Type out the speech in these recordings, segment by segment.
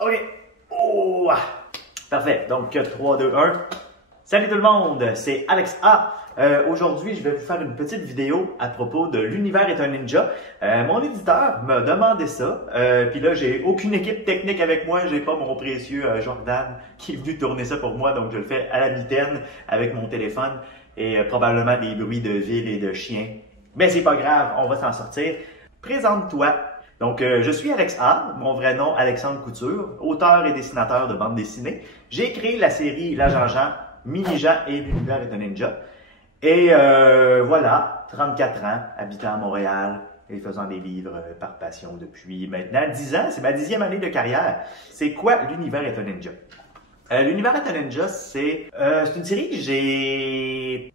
OK. Oh, parfait. Donc, 3, 2, 1. Salut tout le monde, c'est Alex A. Aujourd'hui, je vais vous faire une petite vidéo à propos de L'univers est un ninja. Mon éditeur m'a demandé ça. Puis là, j'ai aucune équipe technique avec moi. J'ai pas mon précieux Jordan qui est venu tourner ça pour moi. Donc, je le fais à la mitaine avec mon téléphone et probablement des bruits de ville et de chiens. Mais c'est pas grave, on va s'en sortir. Présente-toi. Donc, je suis Alex A, mon vrai nom Alexandre Couture, auteur et dessinateur de bande dessinée. J'ai créé la série La Jean-Jean, Mini-Jean et L'univers est un ninja. Et voilà, 34 ans, habitant à Montréal et faisant des livres par passion depuis maintenant 10 ans. C'est ma 10e année de carrière. C'est quoi L'univers est un ninja? L'univers est un ninja, c'est une série que j'ai...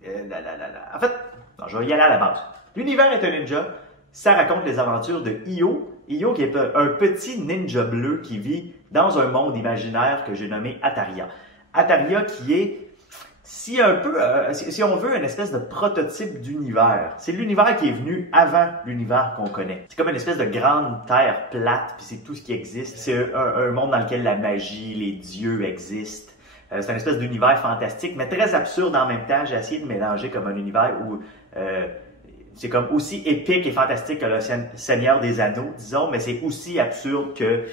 En fait, non, je vais y aller à la base. L'univers est un ninja, ça raconte les aventures de Io. Io qui est un petit ninja bleu qui vit dans un monde imaginaire que j'ai nommé Ataria. Ataria qui est, si on veut, une espèce de prototype d'univers. C'est l'univers qui est venu avant l'univers qu'on connaît. C'est comme une espèce de grande terre plate, puis c'est tout ce qui existe. C'est un monde dans lequel la magie, les dieux existent. C'est une espèce d'univers fantastique, mais très absurde en même temps. J'ai essayé de mélanger comme un univers où c'est comme aussi épique et fantastique que le Seigneur des Anneaux, disons, mais c'est aussi absurde que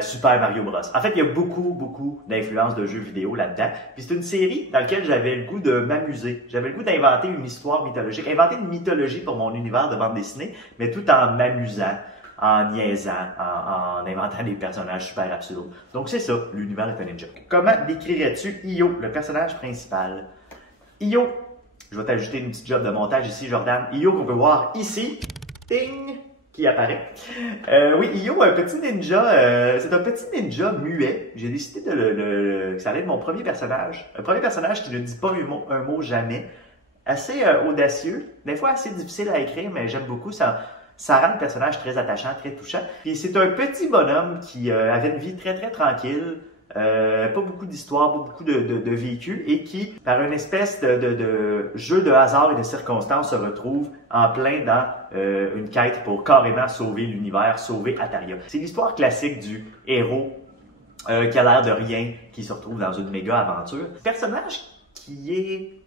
Super Mario Bros. En fait, il y a beaucoup d'influences de jeux vidéo là-dedans. Puis c'est une série dans laquelle j'avais le goût de m'amuser. J'avais le goût d'inventer une histoire mythologique, inventer une mythologie pour mon univers de bande dessinée, mais tout en m'amusant, en niaisant, en inventant des personnages super absurdes. Donc c'est ça, l'univers est un ninja. Comment décrirais-tu Io, le personnage principal? Io, je vais t'ajouter une petite job de montage ici, Jordan. Io qu'on peut voir ici, ding, qui apparaît. Oui, Io, un petit ninja, c'est un petit ninja muet. J'ai décidé que ça allait être mon premier personnage. Un premier personnage qui ne dit pas un mot jamais. Assez audacieux, des fois assez difficile à écrire, mais j'aime beaucoup. Ça rend le personnage très attachant, très touchant. Puis c'est un petit bonhomme qui avait une vie très tranquille. Pas beaucoup d'histoires, pas beaucoup de véhicules et qui, par une espèce de jeu de hasard et de circonstances, se retrouve en plein dans une quête pour carrément sauver l'univers, sauver Ataria. C'est l'histoire classique du héros qui a l'air de rien, qui se retrouve dans une méga aventure. Personnage qui est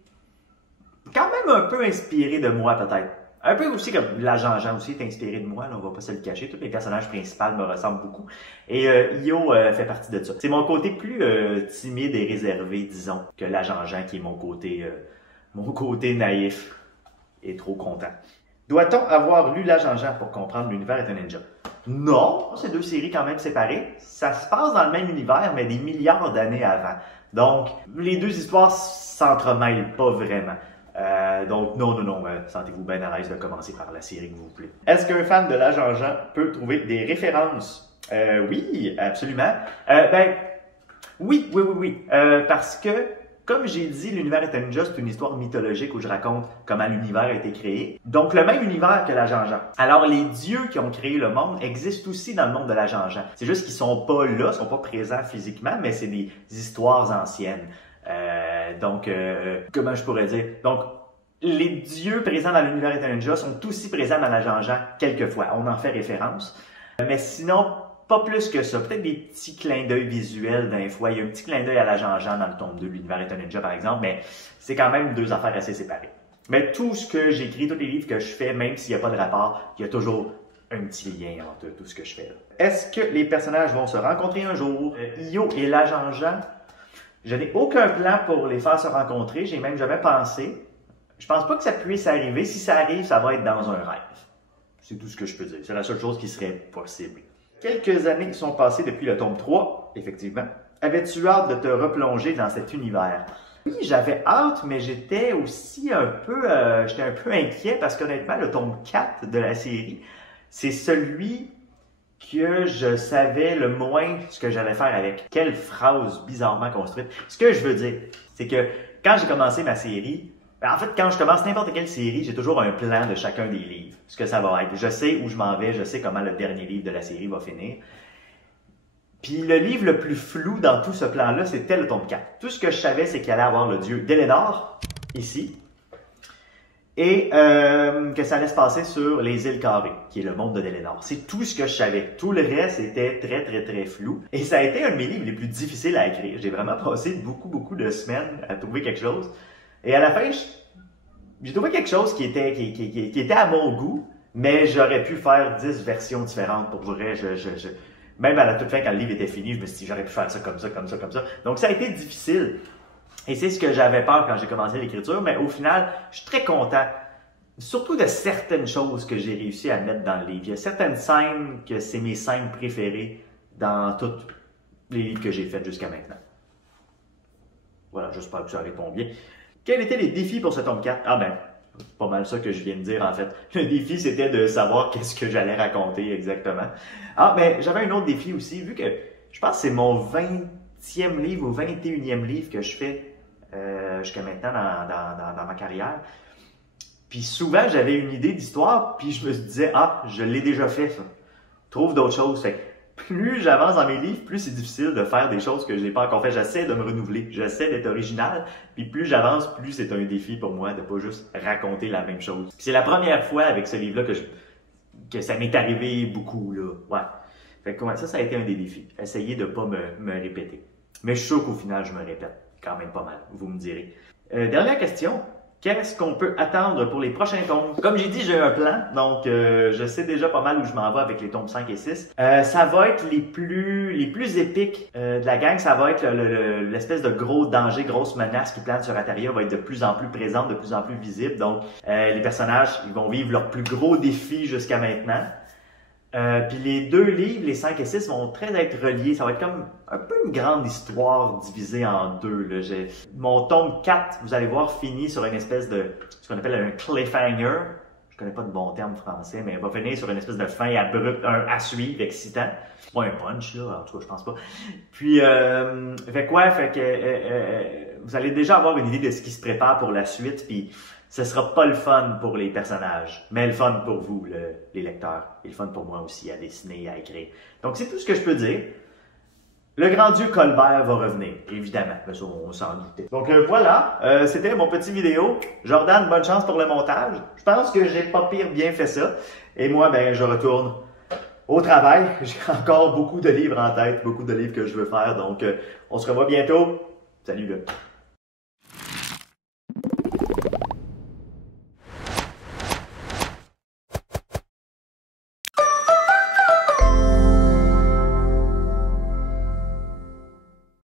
quand même un peu inspiré de moi peut-être. Un peu aussi comme la Jean-Jean aussi est inspiré de moi, là, on va pas se le cacher. Tous les personnages principaux me ressemblent beaucoup. Et Io fait partie de ça. C'est mon côté plus timide et réservé, disons, que la Jean-Jean qui est mon côté naïf et trop content. Doit-on avoir lu la Jean-Jean pour comprendre l'univers est un ninja? Non, c'est deux séries quand même séparées. Ça se passe dans le même univers, mais des milliards d'années avant. Donc, les deux histoires s'entremêlent pas vraiment. Donc, non, sentez-vous bien à l'aise de commencer par la série que vous voulez. Est-ce qu'un fan de la Jean-Jean peut trouver des références? Oui, absolument. Oui. Parce que, comme j'ai dit, l'univers est un ninja, c'est une histoire mythologique où je raconte comment l'univers a été créé. Donc, le même univers que la Jean-Jean. Alors, les dieux qui ont créé le monde existent aussi dans le monde de la Jean-Jean. C'est juste qu'ils sont pas là, sont pas présents physiquement, mais c'est des histoires anciennes. Comment je pourrais dire? Donc, les dieux présents dans l'univers est un ninja sont aussi présents dans la Jean-Jean quelquefois. On en fait référence. Mais sinon, pas plus que ça. Peut-être des petits clins d'œil visuels d'un fois. Il y a un petit clin d'œil à la Jean-Jean dans le tome 2, l'univers est un ninja par exemple, mais c'est quand même deux affaires assez séparées. Mais tout ce que j'écris, tous les livres que je fais, même s'il n'y a pas de rapport, il y a toujours un petit lien entre tout ce que je fais là. Est-ce que les personnages vont se rencontrer un jour? Io et la Jean-Jean? Je n'ai aucun plan pour les faire se rencontrer, j'ai même jamais pensé. Je pense pas que ça puisse arriver. Si ça arrive, ça va être dans un rêve. C'est tout ce que je peux dire. C'est la seule chose qui serait possible. Quelques années sont passées depuis le tome 3, effectivement. Avais-tu hâte de te replonger dans cet univers? Oui, j'avais hâte, mais j'étais aussi un peu inquiet parce qu'honnêtement, le tome 4 de la série, c'est celui que je savais le moins ce que j'allais faire avec. Quelle phrase bizarrement construite. Ce que je veux dire, c'est que quand j'ai commencé ma série, en fait, quand je commence n'importe quelle série, j'ai toujours un plan de chacun des livres, ce que ça va être. Je sais où je m'en vais, je sais comment le dernier livre de la série va finir. Puis le livre le plus flou dans tout ce plan-là, c'était le tome 4. Tout ce que je savais, c'est qu'il allait avoir le dieu Délénor, ici, et que ça allait se passer sur les îles Carrées, qui est le monde de Délénor. C'est tout ce que je savais. Tout le reste était très, très, très flou. Et ça a été un de mes livres les plus difficiles à écrire. J'ai vraiment passé beaucoup, beaucoup de semaines à trouver quelque chose. Et à la fin, j'ai trouvé quelque chose qui était à mon goût, mais j'aurais pu faire 10 versions différentes pour vrai. Même à la toute fin, quand le livre était fini, je me suis dit, j'aurais pu faire ça comme ça, comme ça, comme ça. Donc ça a été difficile. Et c'est ce que j'avais peur quand j'ai commencé l'écriture, mais au final, je suis très content. Surtout de certaines choses que j'ai réussi à mettre dans le livre. Il y a certaines scènes que c'est mes scènes préférées dans tous les livres que j'ai faits jusqu'à maintenant. Voilà, j'espère que ça répond bien. Quels étaient les défis pour ce tome 4? Ah ben, c'est pas mal ça que je viens de dire en fait. Le défi, c'était de savoir qu'est-ce que j'allais raconter exactement. Ah, mais j'avais un autre défi aussi, vu que je pense que c'est mon 20e livre ou 21e livre que je fais jusqu'à maintenant dans ma carrière. Puis souvent, j'avais une idée d'histoire, puis je me disais, ah, je l'ai déjà fait, ça. Trouve d'autres choses. Fait que plus j'avance dans mes livres, plus c'est difficile de faire des choses que je n'ai pas encore fait. J'essaie de me renouveler, j'essaie d'être original, puis plus j'avance, plus c'est un défi pour moi de pas juste raconter la même chose. Puis c'est la première fois avec ce livre-là que ça m'est arrivé beaucoup, là. Ouais. Fait que ça a été un des défis. Essayer de pas me répéter. Mais je suis sûr qu'au final, je me répète quand même pas mal, vous me direz. Dernière question. Qu'est-ce qu'on peut attendre pour les prochains tomes? Comme j'ai dit, j'ai un plan, donc je sais déjà pas mal où je m'en vais avec les tomes 5 et 6. Ça va être les plus épiques de la gang. Ça va être l'espèce de gros danger, grosse menace qui plane sur Ataria va être de plus en plus présente, de plus en plus visible. Donc, les personnages, ils vont vivre leur plus gros défi jusqu'à maintenant. Puis les deux livres, les 5 et 6, vont très être reliés. Ça va être comme un peu une grande histoire divisée en deux. Là. Mon tome 4, vous allez voir, finit sur une espèce de ce qu'on appelle un cliffhanger. Je connais pas de bon terme français, mais il va finir sur une espèce de fin abrupte, un à suivre, excitant. C'est pas un punch, là, en tout cas, je pense pas. Puis, vous allez déjà avoir une idée de ce qui se prépare pour la suite, puis ce sera pas le fun pour les personnages, mais le fun pour vous, les lecteurs, et le fun pour moi aussi à dessiner, à écrire. Donc, c'est tout ce que je peux dire. Le grand dieu Colbert va revenir, évidemment, ça, on s'en doutait. Donc voilà, c'était mon petit vidéo. Jordan, bonne chance pour le montage. Je pense que j'ai pas pire bien fait ça. Et moi, ben, je retourne au travail. J'ai encore beaucoup de livres en tête, beaucoup de livres que je veux faire. Donc, on se revoit bientôt. Salut, là.